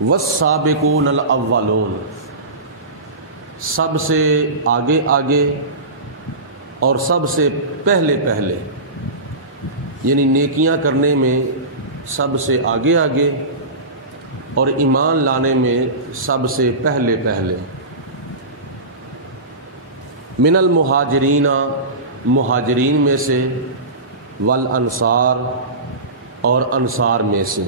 والسابقون الاولون، سب سے آگے آگے اور سب سے پہلے پہلے، یعنی نیکیاں کرنے میں سب سے آگے آگے اور ایمان لانے میں سب سے پہلے پہلے۔ من المہاجرین، مہاجرین میں سے، والانصار، اور انصار میں سے،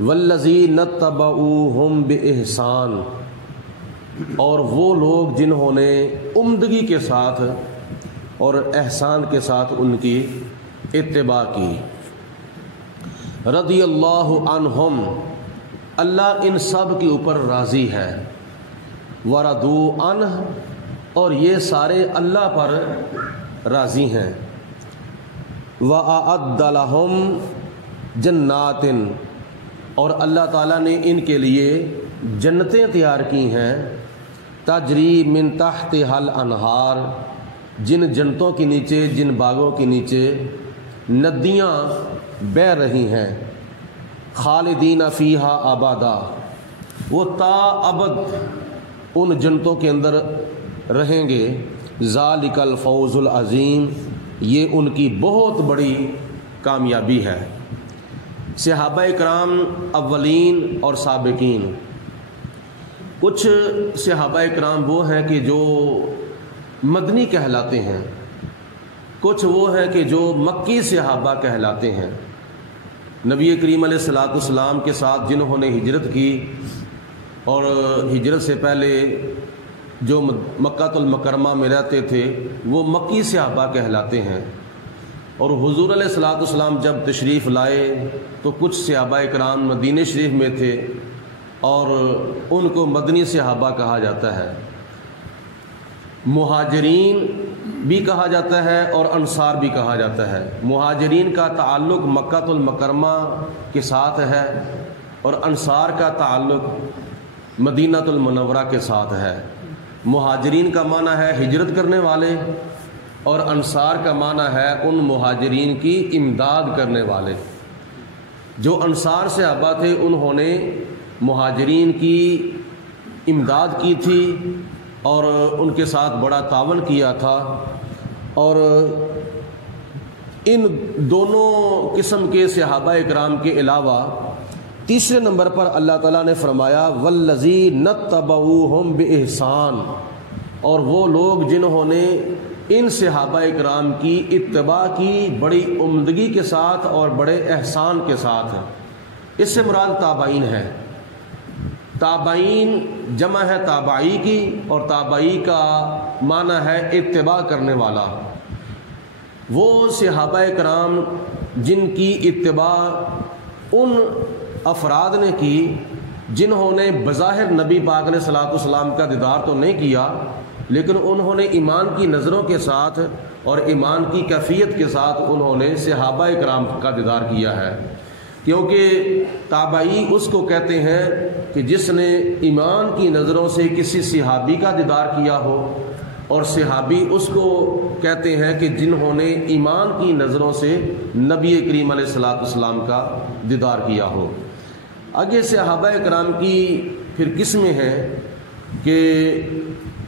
والذین اتبعوہم بإحسان، اور وہ لوگ جنہوں نے عمدگی کے ساتھ اور احسان کے ساتھ ان کی اتباع کی۔ رضی اللہ عنہم، اللہ ان سب کے اوپر راضی ہے۔ ورضوا عنہ، اور یہ سارے اللہ پر راضی ہیں۔ وَأَعَدَّ لَهُمْ جَنَّاتٍ، اور اللہ تعالیٰ نے ان کے لیے جنتیں تیار کی ہیں، تجری من تحتها الانہار، جن جنتوں کے نیچے، جن باغوں کے نیچے ندیاں بہہ رہی ہیں۔ خالدین فیہا ابدا، وہ تا ابد ان جنتوں کے اندر رہیں گے۔ ذالک الفوز العظیم، یہ ان کی بہت بڑی کامیابی ہے۔ صحابہ کرام اولین اور سابقین، کچھ صحابہ کرام وہ ہیں کہ جو مدنی کہلاتے ہیں، کچھ وہ ہیں کہ جو مکی صحابہ کہلاتے ہیں۔ نبی کریم علیہ الصلوۃ والسلام کے ساتھ جنہوں نے ہجرت کی اور ہجرت سے پہلے جو مکہ المکرمہ میں رہتے تھے، وہ مکی صحابہ کہلاتے ہیں۔ اور حضور علیہ الصلوۃ والسلام جب تشریف لائے تو کچھ صحابہ کرام مدینہ شریف میں تھے اور ان کو مدنی صحابہ کہا جاتا ہے۔ مہاجرین بھی کہا جاتا ہے اور انصار بھی کہا جاتا ہے۔ مہاجرین کا تعلق مکہ المکرمہ کے ساتھ ہے اور انصار کا تعلق مدینہ المنورہ کے ساتھ ہے۔ مہاجرین کا معنی ہے ہجرت کرنے والے، اور انصار کا معنی ہے ان مہاجرین کی امداد کرنے والے۔ جو انصار صحابہ تھے انہوں نے مہاجرین کی امداد کی تھی اور ان کے ساتھ بڑا تعاون کیا تھا۔ اور ان دونوں قسم کے صحابہ اکرام کے علاوہ تیسرے نمبر پر اللہ تعالیٰ نے فرمایا والذین اتبعوہم بإحسان، اور وہ لوگ جنہوں نے ان صحابہ اکرام کی اتباع کی بڑی عمدگی کے ساتھ اور بڑے احسان کے ساتھ۔ اس سے مراد تابعین ہے۔ تابعین جمع ہے تابعی کی، اور تابعی کا معنی ہے اتباع کرنے والا۔ وہ صحابہ کرام جن کی اتباع ان افراد نے کی جنہوں نے بظاہر نبی پاک علیہ الصلوۃ والسلام کا دیدار تو نہیں کیا، لیکن انہوں نے ایمان کی نظروں کے ساتھ اور ایمان کی کیفیت کے ساتھ انہوں نے صحابہ کرام کا دیدار کیا ہے۔ کیونکہ تابعی اس کو کہتے ہیں کہ جس نے ایمان کی نظروں سے کسی صحابی کا دیدار کیا ہو، اور صحابی اس کو کہتے ہیں کہ جنہوں نے ایمان کی نظروں سے نبی کریم علیہ الصلوۃ والسلام کا دیدار کیا ہو۔ آگے صحابہ کرام کی پھر قسمیں ہیں کہ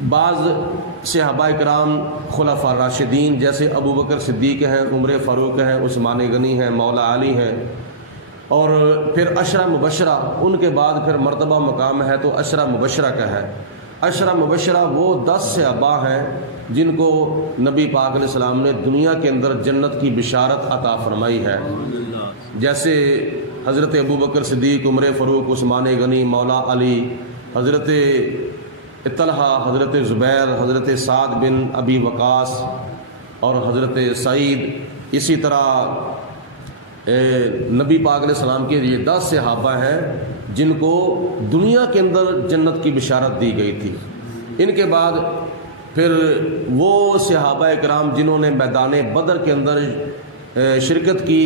بعض صحابہ کرام خلفاء راشدین جیسے ابو بکر صدیق ہیں، عمر فاروق ہیں، عثمان غنی ہیں، مولا علی ہیں، اور پھر عشرہ مبشرہ، ان کے بعد پھر مرتبہ مقام ہے تو عشرہ مبشرہ کا ہے۔ عشرہ مبشرہ وہ 10 صحابہ ہیں جن کو نبی پاک علیہ السلام نے دنیا کے اندر جنت کی بشارت عطا فرمائی ہے، جیسے حضرت ابو بکر صدیق، عمر فاروق، عثمان غنی، مولا علی، حضرت طلحہ، حضرت زبیر، حضرت سعد بن ابی وقاص اور حضرت سعید۔ اسی طرح نبی پاک علیہ السلام کے یہ 10 صحابہ ہیں جن کو دنیا کے اندر جنت کی بشارت دی گئی تھی۔ ان کے بعد پھر وہ صحابہ کرام جنہوں نے میدان بدر کے اندر شرکت کی،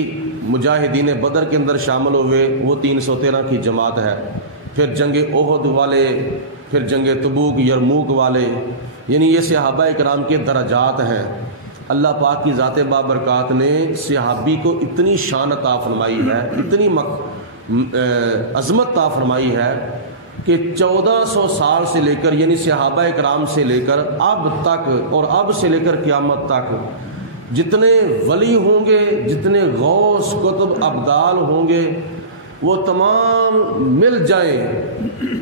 مجاہدین بدر کے اندر شامل ہوئے، وہ 313 کی جماعت ہے۔ پھر جنگ احد والے، پھر جنگ تبوک، یرموک والے، یعنی یہ صحابہ کرام کے درجات ہیں۔ اللہ پاک کی ذات بابرکات نے صحابی کو اتنی شان عطا فرمائی ہے، اتنی عظمت عطا فرمائی ہے کہ 1400 سال سے لے کر یعنی صحابہ کرام سے لے کر اب تک اور اب سے لے کر قیامت تک جتنے ولی ہوں گے، جتنے غوث قطب ابدال ہوں گے، وہ تمام مل جائیں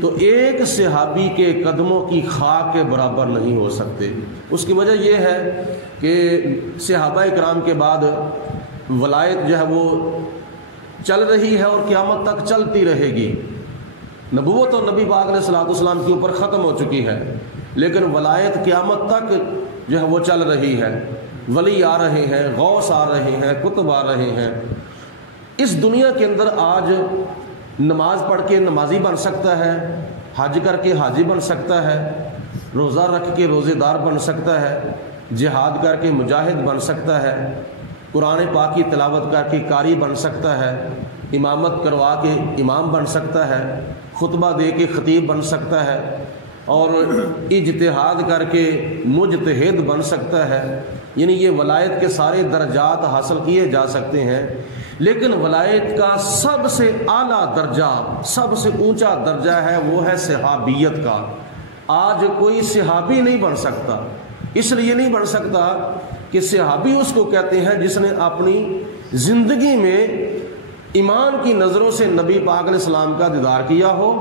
تو ایک صحابی کے قدموں کی خاک کے برابر نہیں ہو سکتے۔ اس کی وجہ یہ ہے کہ صحابہ کرام کے بعد ولایت جو ہے وہ چل رہی ہے اور قیامت تک چلتی رہے گی۔ نبوت اور نبی پاک علیہ الصلوۃ والسلام کے اوپر ختم ہو چکی ہے، لیکن ولایت قیامت تک جو ہے وہ چل رہی ہے۔ ولی آ رہے ہیں، غوث آ رہے ہیں، قطب آ رہے ہیں۔ اس دنیا کے اندر آج نماز پڑھ کے نمازی بن سکتا ہے، حج کر کے حاجی بن سکتا ہے، روزہ رکھ کے روزے دار بن سکتا ہے، جہاد کر کے مجاہد بن سکتا ہے، قرآن پاک کی تلاوت کر کے قاری بن سکتا ہے، امامت کروا کے امام بن سکتا ہے، خطبہ دے کے خطیب بن سکتا ہے، اور اجتہاد کر کے مجتہد بن سکتا ہے۔ یعنی یہ ولایت کے سارے درجات حاصل کیے جا سکتے ہیں، لیکن ولایت کا سب سے اعلیٰ درجہ، سب سے اونچا درجہ ہے وہ ہے صحابیت کا۔ آج کوئی صحابی نہیں بن سکتا، اس لیے نہیں بن سکتا کہ صحابی اس کو کہتے ہیں جس نے اپنی زندگی میں ایمان کی نظروں سے نبی پاک علیہ السلام کا دیدار کیا ہو،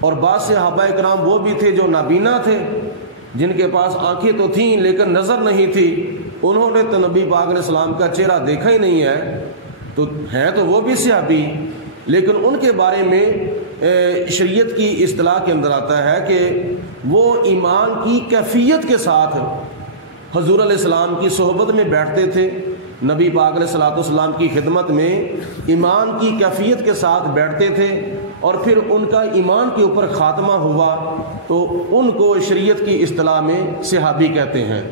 اور بعض صحابہ کرام وہ بھی تھے جو نابینا تھے، جن کے پاس آنکھیں تو تھیں لیکن نظر نہیں تھی، انہوں نے تو نبی پاک علیہ السلام کا چہرہ دیکھا ہی نہیں ہے، تو ہیں تو وہ بھی صحابی، لیکن ان کے بارے میں شریعت کی اصطلاح کے اندر آتا ہے کہ وہ ایمان کی کیفیت کے ساتھ حضور علیہ السلام کی صحبت میں بیٹھتے تھے، نبی پاک علیہ الصلوۃ والسلام کی خدمت میں ایمان کی کیفیت کے ساتھ بیٹھتے تھے، اور پھر ان کا ایمان کے اوپر خاتمہ ہوا تو ان کو شریعت کی اصطلاح میں صحابی کہتے ہیں۔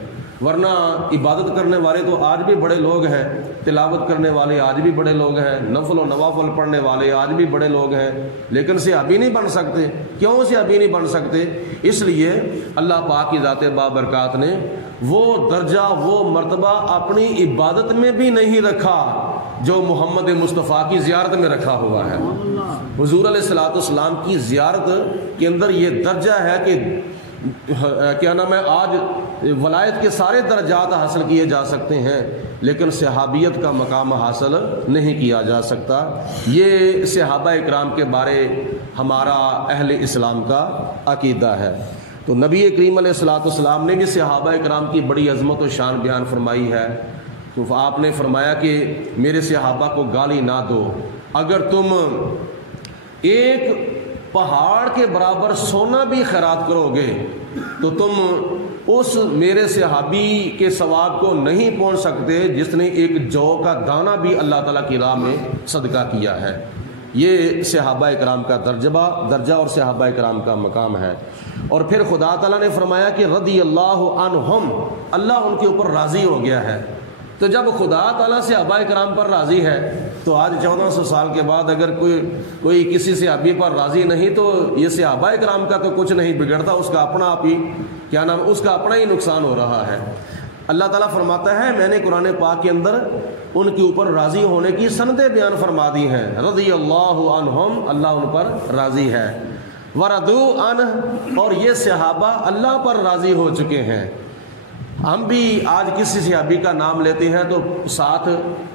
ورنہ عبادت کرنے والے تو آج بھی بڑے لوگ ہیں، تلاوت کرنے والے آج بھی بڑے لوگ ہیں، نفل و نوافل پڑھنے والے آج بھی بڑے لوگ ہیں، لیکن صحابی نہیں بن سکتے۔ کیوں صحابی نہیں بن سکتے؟ اس لیے اللہ پاک کی ذات بابرکات نے وہ درجہ، وہ مرتبہ اپنی عبادت میں بھی نہیں رکھا جو محمد مصطفیٰ کی زیارت میں رکھا ہوا ہے۔ حضور علیہ الصلوۃ والسلام کی زیارت کے اندر یہ درجہ ہے کہ کیا نام ہے، آج ولایت کے سارے درجات حاصل کیے جا سکتے ہیں، لیکن صحابیت کا مقام حاصل نہیں کیا جا سکتا۔ یہ صحابہ اکرام کے بارے ہمارا اہل اسلام کا عقیدہ ہے۔ تو نبی کریم علیہ الصلوۃ والسلام نے بھی صحابہ اکرام کی بڑی عظمت و شان بیان فرمائی ہے۔ تو آپ نے فرمایا کہ میرے صحابہ کو گالی نہ دو، اگر تم ایک پہاڑ کے برابر سونا بھی خیرات کرو گے تو تم اس میرے صحابی کے ثواب کو نہیں پہنچ سکتے جس نے ایک جو کا دانہ بھی اللہ تعالیٰ کی راہ میں صدقہ کیا ہے۔ یہ صحابہ اکرام کا درجہ اور صحابہ اکرام کا مقام ہے۔ اور پھر خدا تعالیٰ نے فرمایا کہ رضی اللہ عنہم، اللہ ان کے اوپر راضی ہو گیا ہے۔ تو جب خدا تعالیٰ صحابہ کرام پر راضی ہے تو آج 1400 سال کے بعد اگر کوئی کسی صحابی پر راضی نہیں تو یہ صحابہ کرام کا تو کچھ نہیں بگڑتا، اس کا اپنا آپ ہی اس کا اپنا ہی نقصان ہو رہا ہے۔ اللہ تعالیٰ فرماتا ہے میں نے قرآن پاک کے اندر ان کے اوپر راضی ہونے کی سندیں بیان فرما دی ہیں۔ رضی اللہ عنہم، اللہ ان پر راضی ہے، ورضوا عنہ، اور یہ صحابہ اللہ پر راضی ہو چکے ہیں۔ ہم بھی آج کسی صحابی کا نام لیتے ہیں تو ساتھ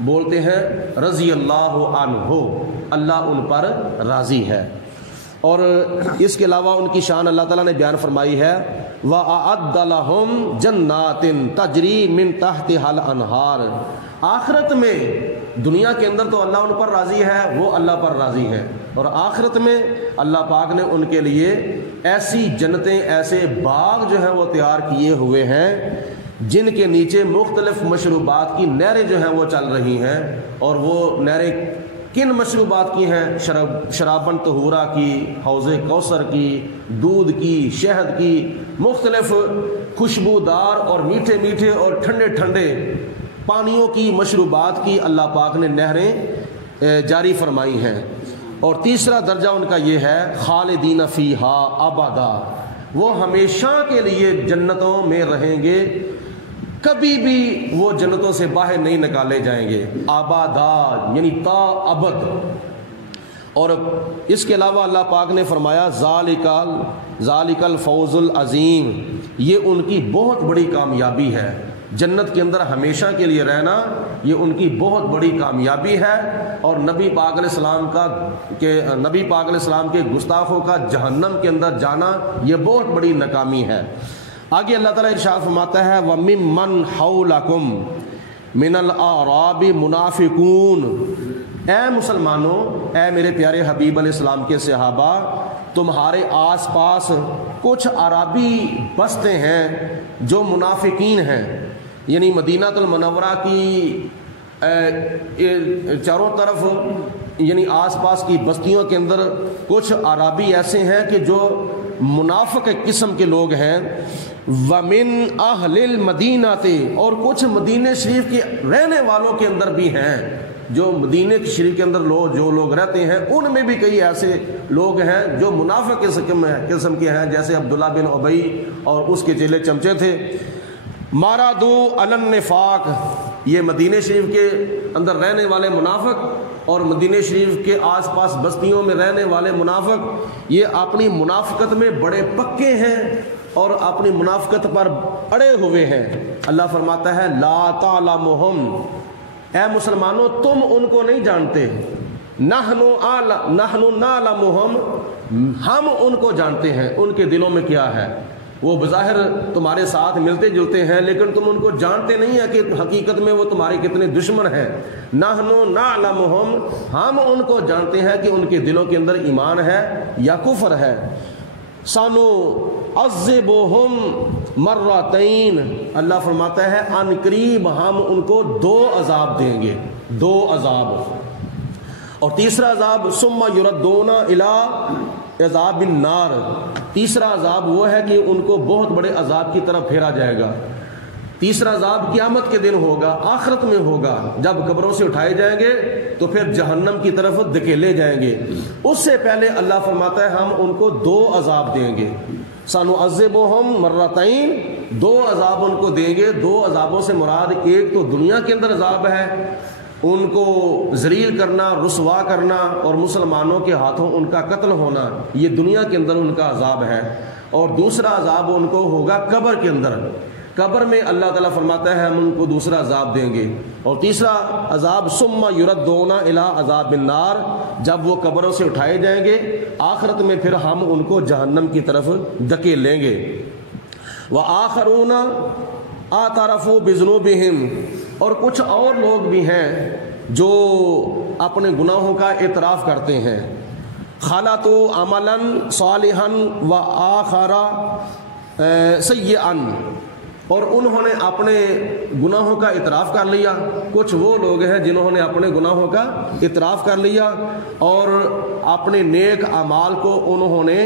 بولتے ہیں رضی اللہ عنہ، اللہ ان پر راضی ہے۔ اور اس کے علاوہ ان کی شان اللہ تعالیٰ نے بیان فرمائی ہے وَأَعَدَّ لَهُمْ جَنَّاتٍ تَجْرِي مِن تَحْتِهَا الْأَنْهَارُ، آخرت میں، دنیا کے اندر تو اللہ ان پر راضی ہے، وہ اللہ پر راضی ہیں، اور آخرت میں اللہ پاک نے ان کے لیے ایسی جنتیں، ایسے باغ جو ہیں وہ تیار کیے ہوئے ہیں جن کے نیچے مختلف مشروبات کی نہریں جو ہیں وہ چل رہی ہیں۔ اور وہ نہریں کن مشروبات کی ہیں؟ شرابن طہورا کی، حوض کوثر کی، دودھ کی، شہد کی، مختلف خوشبودار اور میٹھے میٹھے اور ٹھنڈے ٹھنڈے پانیوں کی، مشروبات کی اللہ پاک نے نہریں جاری فرمائی ہیں۔ اور تیسرا درجہ ان کا یہ ہے خالدین فیہا ابدا، وہ ہمیشہ کے لیے جنتوں میں رہیں گے، کبھی بھی وہ جنتوں سے باہر نہیں نکالے جائیں گے۔ آبادا یعنی تا ابد۔ اور اس کے علاوہ اللہ پاک نے فرمایا ذالک الفوز العظیم، یہ ان کی بہت بڑی کامیابی ہے، جنت کے اندر ہمیشہ کے لیے رہنا یہ ان کی بہت بڑی کامیابی ہے، اور نبی پاک علیہ السلام کے گستاخوں کا جہنم کے اندر جانا یہ بہت بڑی ناکامی ہے۔ آگے اللہ تعالیٰ ارشاد فرماتا ہے وَمِمَّنْ حَوْلَكُمْ مِنَ الْأَعْرَابِ مُنَافِقُونَ، اے مسلمانوں، اے میرے پیارے حبیب علیہ السلام کے صحابہ، تمہارے آس پاس کچھ عربی بستے ہیں جو منافقین ہیں، یعنی مدینہ المنورہ کی چاروں طرف یعنی آس پاس کی بستیوں کے اندر کچھ عربی ایسے ہیں کہ جو منافق قسم کے لوگ ہیں، وَمِنْ أَهْلِ الْمَدِينَةِ، اور کچھ مدینہ شریف کے رہنے والوں کے اندر بھی ہیں، جو مدینہ شریف کے اندر جو لوگ رہتے ہیں ان میں بھی کئی ایسے لوگ ہیں جو منافق قسم کے ہیں، جیسے عبداللہ بن ابی اور اس کے چیلے چمچے تھے۔ مَارَدُوا عَلَى النِّفَاقِ، یہ مدینہ شریف کے اندر رہنے والے منافق اور مدینہ شریف کے آس پاس بستیوں میں رہنے والے منافق، یہ اپنی منافقت میں بڑے پکے ہیں اور اپنی منافقت پر اڑے ہوئے ہیں۔ اللہ فرماتا ہے لا تعلمہم، اے مسلمانوں تم ان کو نہیں جانتے، نحن نعلمہم، ہم ان کو جانتے ہیں، ان کے دلوں میں کیا ہے۔ وہ بظاہر تمہارے ساتھ ملتے جلتے ہیں لیکن تم ان کو جانتے نہیں ہیں کہ حقیقت میں وہ تمہارے کتنے دشمن ہیں۔ نحن نعلمہم، ہم ان کو جانتے ہیں کہ ان کے دلوں کے اندر ایمان ہے یا کفر ہے۔ سنعذبہم مرتین، اللہ فرماتا ہے ان قریب ہم ان کو 2 عذاب دیں گے، 2 عذاب۔ اور تیسرا عذاب ثم یردون الی عذاب النار، تیسرا عذاب وہ ہے کہ ان کو بہت بڑے عذاب کی طرف پھیرا جائے گا۔ تیسرا عذاب قیامت کے دن ہوگا، آخرت میں ہوگا، جب قبروں سے اٹھائے جائیں گے تو پھر جہنم کی طرف دھکیلے جائیں گے۔ اس سے پہلے اللہ فرماتا ہے ہم ان کو 2 عذاب دیں گے، سنعذبہم مرتین، 2 عذاب ان کو دیں گے۔ 2 عذابوں سے مراد ایک تو دنیا کے اندر عذاب ہے، ان کو ذلیل کرنا، رسوا کرنا اور مسلمانوں کے ہاتھوں ان کا قتل ہونا، یہ دنیا کے اندر ان کا عذاب ہے۔ اور دوسرا عذاب ان کو ہوگا قبر کے اندر، قبر میں اللہ تعالیٰ فرماتا ہے ہم ان کو دوسرا عذاب دیں گے۔ اور تیسرا عذاب ثم یردون الی عذاب النار، جب وہ قبروں سے اٹھائے جائیں گے آخرت میں پھر ہم ان کو جہنم کی طرف دھکیل لیں گے۔ وآخرون اعترفوا بذنوبہم، اور کچھ اور لوگ بھی ہیں جو اپنے گناہوں کا اعتراف کرتے ہیں۔ خلطوا عملا صالحا وآخر سیئا، اور انہوں نے اپنے گناہوں کا اعتراف کر لیا۔ کچھ وہ لوگ ہیں جنہوں نے اپنے گناہوں کا اعتراف کر لیا اور اپنے نیک اعمال کو انہوں نے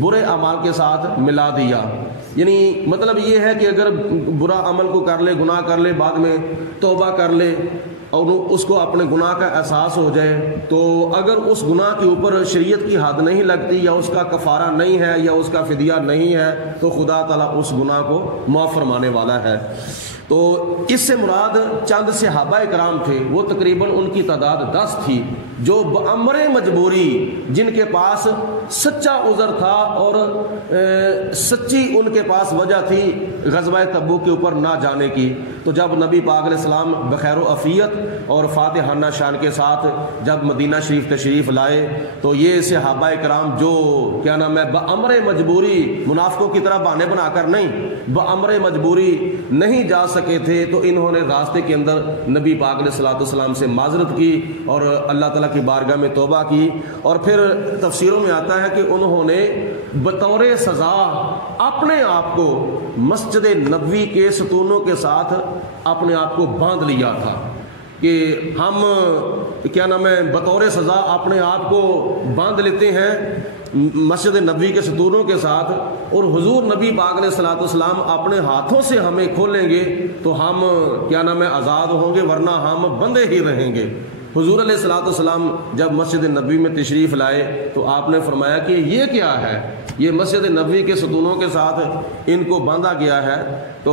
برے اعمال کے ساتھ ملا دیا۔ یعنی مطلب یہ ہے کہ اگر برا عمل کو کر لے، گناہ کر لے، بعد میں توبہ کر لے اور اس کو اپنے گناہ کا احساس ہو جائے، تو اگر اس گناہ کے اوپر شریعت کی حد نہیں لگتی یا اس کا کفارہ نہیں ہے یا اس کا فدیہ نہیں ہے تو خدا تعالیٰ اس گناہ کو معاف فرمانے والا ہے۔ تو اس سے مراد چند صحابہ کرام تھے، وہ تقریباً ان کی تعداد 10 تھی، جو بامر مجبوری، جن کے پاس سچا عذر تھا اور سچی ان کے پاس وجہ تھی غزوہ تبوک کے اوپر نہ جانے کی، تو جب نبی پاک علیہ السلام بخیر و عافیت اور فاتحانہ شان کے ساتھ جب مدینہ شریف تشریف لائے تو یہ صحابہ کرام جو کیا نام ہے بامر مجبوری، منافقوں کی طرح بہانے بنا کر نہیں، بامر مجبوری نہیں جا سکے تھے، تو انہوں نے راستے کے اندر نبی پاک علیہ السلام سے معذرت کی اور اللہ تعالیٰ کی بارگاہ میں توبہ کی۔ اور پھر تفسیروں میں آتا ہے کہ انہوں نے بطور سزا اپنے آپ کو مسجد نبوی کے ستونوں کے ساتھ اپنے آپ کو باندھ لیا تھا کہ ہم کیا نام ہے بطور سزا اپنے آپ کو باندھ لیتے ہیں مسجد نبوی کے ستونوں کے ساتھ، اور حضور نبی پاک علیہ السلام اپنے ہاتھوں سے ہمیں کھولیں گے تو ہم کیا نام ہے آزاد ہوں گے، ورنہ ہم بندھے ہی رہیں گے۔ حضور علیہ السلام جب مسجد نبوی میں تشریف لائے تو آپ نے فرمایا کہ یہ کیا ہے، یہ مسجد نبوی کے ستونوں کے ساتھ ان کو باندھا گیا ہے، تو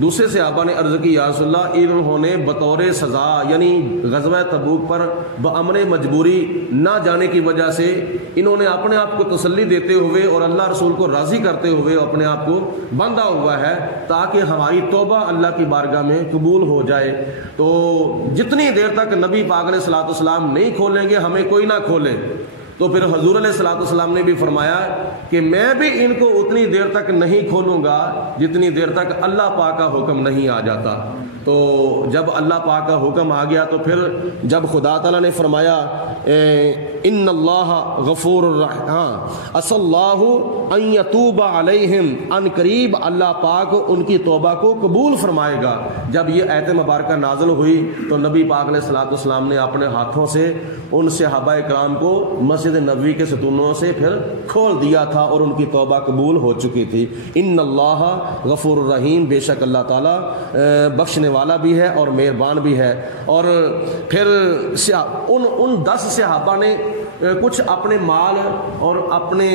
دوسرے صحابہ نے عرض کی یا رسول اللہ انہوں نے بطور سزا یعنی غزوہ تبوک پر بامر مجبوری نہ جانے کی وجہ سے انہوں نے اپنے آپ کو تسلی دیتے ہوئے اور اللہ رسول کو راضی کرتے ہوئے اپنے آپ کو باندھا ہوا ہے تاکہ ہماری توبہ اللہ کی بارگاہ میں قبول ہو جائے۔ تو جتنی دیر تک نبی پاک علیہ الصلوۃ والسلام نہیں کھولیں گے ہمیں کوئی نہ کھولے، تو پھر حضور علیہ الصلوۃ والسلام نے بھی فرمایا کہ میں بھی ان کو اتنی دیر تک نہیں کھولوں گا جتنی دیر تک اللہ پاک کا حکم نہیں آ جاتا۔ تو جب اللہ پاک کا حکم آ گیا تو پھر جب خدا تعالیٰ نے فرمایا ان اللہ غفور الرحیم عسى اللہ ان یتوب علیہم، ان قریب اللہ پاک ان کی توبہ کو قبول فرمائے گا۔ جب یہ آیت مبارکہ نازل ہوئی تو نبی پاک علیہ الصلوۃ والسلام نے اپنے ہاتھوں سے ان صحابہ کرام کو مسجد نبوی کے ستونوں سے پھر کھول دیا تھا اور ان کی توبہ قبول ہو چکی تھی۔ ان اللہ غفور الرحیم، بے شک اللہ تعالیٰ بخشنے والا بھی ہے اور مہربان بھی ہے۔ اور پھر ان 10 صحابہ نے کچھ اپنے مال اور اپنے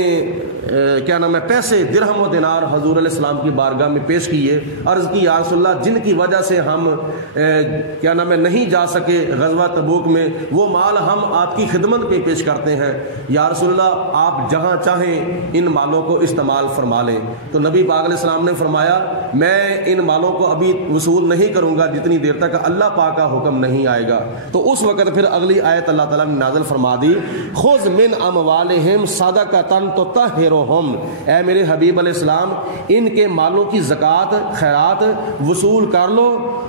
پیسے درہم و دینار حضور علیہ السلام کی بارگاہ میں پیش کیے، عرض کی یا رسول اللہ جن کی وجہ سے ہم نہیں جا سکے غزوہ تبوک میں، وہ مال ہم آپ کی خدمت پہ پیش کرتے ہیں، یا رسول اللہ آپ جہاں چاہیں ان مالوں کو استعمال فرما لیں۔ تو نبی پاک علیہ السلام نے فرمایا میں ان مالوں کو ابھی وصول نہیں کروں گا جتنی دیر تک اللہ پاک کا حکم نہیں آئے گا۔ تو اس وقت پھر اگلی آیت اللہ تعالیٰ نے نازل فرما دی خذ من اموالہم صدقۃ تطہرہم، اے میرے حبیب علیہ السلام ان کے مالوں کی زکوٰۃ خیرات وصول کر لو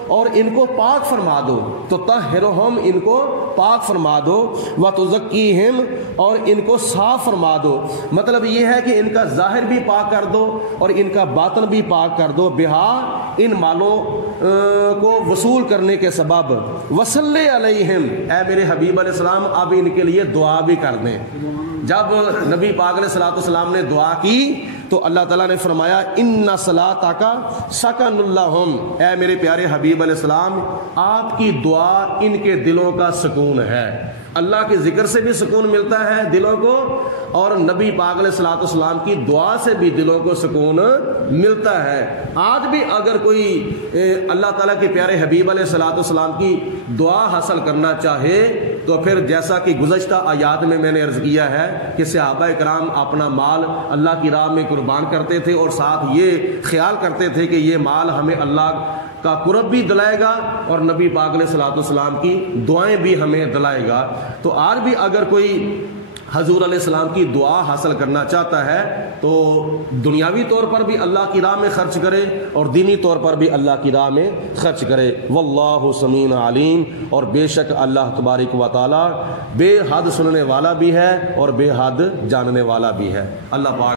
اور ان کو پاک فرما دو، تطہرہم ان کو پاک فرما دو، وتزکیہم اور ان کو صاف فرما دو۔ مطلب یہ ہے کہ ان کا ظاہر بھی پاک کر دو اور ان کا باطن بھی پاک کر دو بہا ان مالوں کو وصول کرنے کے سبب۔ وصلی علیہم، اے میرے حبیب علیہ السلام اب ان کے لیے دعا بھی کر دیں۔ جب نبی پاک علیہ الصلوۃ والسلام نے دعا کی تو اللہ تعالیٰ نے فرمایا ان صلاتک سکن لہم، اے میرے پیارے حبیب علیہ السلام آپ کی دعا ان کے دلوں کا سکون ہے۔ اللہ کے ذکر سے بھی سکون ملتا ہے دلوں کو اور نبی پاک علیہ الصلوۃ والسلام کی دعا سے بھی دلوں کو سکون ملتا ہے۔ آج بھی اگر کوئی اللہ تعالیٰ کے پیارے حبیب علیہ الصلوۃ والسلام کی دعا حاصل کرنا چاہے تو پھر جیسا کہ گزشتہ آیات میں نے عرض کیا ہے کہ صحابہ کرام اپنا مال اللہ کی راہ میں قربان کرتے تھے اور ساتھ یہ خیال کرتے تھے کہ یہ مال ہمیں اللہ کا قرب بھی دلائے گا اور نبی پاک علیہ الصلوۃ والسلام کی دعائیں بھی ہمیں دلائے گا۔ تو آج بھی اگر کوئی حضور علیہ السلام کی دعا حاصل کرنا چاہتا ہے تو دنیاوی طور پر بھی اللہ کی راہ میں خرچ کرے اور دینی طور پر بھی اللہ کی راہ میں خرچ کرے۔ واللہ سمیع علیم، اور بے شک اللہ تبارک و تعالی بے حد سننے والا بھی ہے اور بے حد جاننے والا بھی ہے۔ اللہ پاک